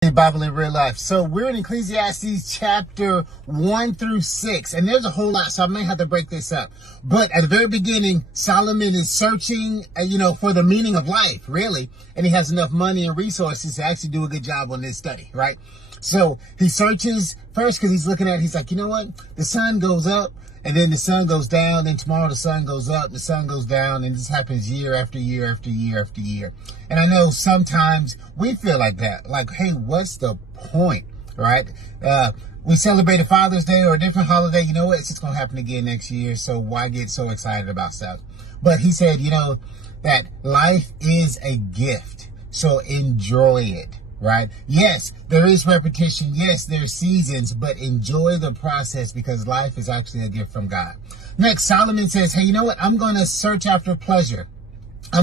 Bible in real life. So we're in Ecclesiastes chapter 1 through 6, and there's a whole lot, so I may have to break this up. But at the very beginning, Solomon is searching, for the meaning of life, really, and he has enough money and resources to actually do a good job on this study, right? So he searches first because he's like, you know what? The sun goes up, and then the sun goes down, then tomorrow the sun goes up, the sun goes down, and this happens year after year after year after year. And I know sometimes we feel like that, like, hey, what's the point, right? We celebrate a Father's Day or a different holiday, you know what, it's just going to happen again next year, so why get so excited about stuff? But he said, that life is a gift, so enjoy it. Right? Yes, there is repetition. Yes, there are seasons, but enjoy the process because life is actually a gift from God. Next, Solomon says, hey, you know what? I'm going to search after pleasure. I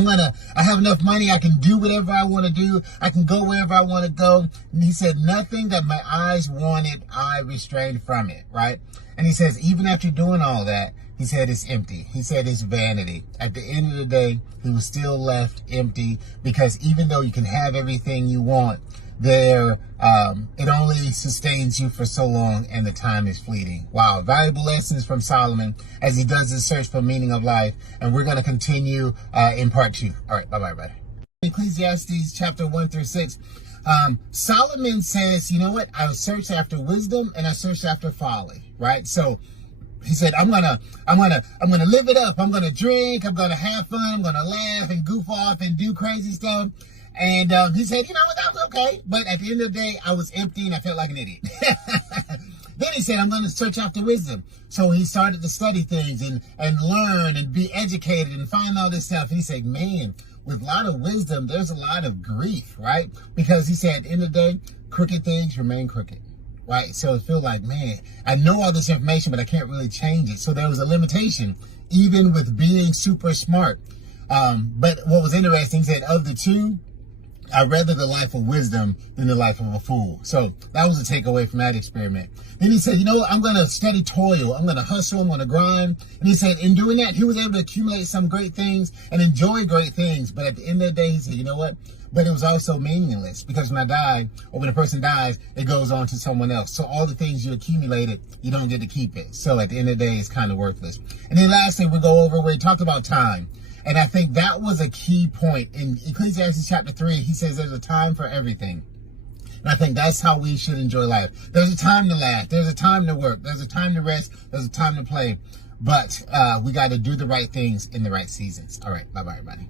have enough money. I can do whatever I want to do. I can go wherever I want to go. And he said, nothing that my eyes wanted, I restrained from it. Right? And he says, even after doing all that, he said it's empty. He said it's vanity. At the end of the day, he was still left empty because even though you can have everything you want, it only sustains you for so long and the time is fleeting. Wow, valuable lessons from Solomon as he does his search for meaning of life. And we're going to continue in part 2. All right, bye-bye, everybody. Ecclesiastes chapter 1 through 6. Solomon says, you know what? I searched after wisdom and I searched after folly, right? So he said, I'm gonna live it up. I'm gonna drink. I'm gonna have fun. I'm gonna laugh and goof off and do crazy stuff. And he said, you know what, that was okay. But at the end of the day, I was empty and I felt like an idiot. Then he said, I'm going to search after wisdom. So he started to study things and learn and be educated and find all this stuff. And he said, man, with a lot of wisdom, there's a lot of grief, right? Because he said, at the end of the day, crooked things remain crooked. Right? So it feels like, man, I know all this information, but I can't really change it. So there was a limitation, even with being super smart. But what was interesting, he said, of the two, I'd rather the life of wisdom than the life of a fool. So that was a takeaway from that experiment. Then he said, you know what? I'm going to study toil. I'm going to hustle. I'm going to grind. And he said, in doing that, he was able to accumulate some great things and enjoy great things. But at the end of the day, he said, you know what? But it was also meaningless because when I died, or when a person dies, it goes on to someone else. So all the things you accumulated, you don't get to keep it. So at the end of the day, it's kind of worthless. And then lastly, we'll go over where he talked about time. And I think that was a key point. In Ecclesiastes chapter 3, he says there's a time for everything. And I think that's how we should enjoy life. There's a time to laugh. There's a time to work. There's a time to rest. There's a time to play. But we got to do the right things in the right seasons. All right. Bye-bye, everybody.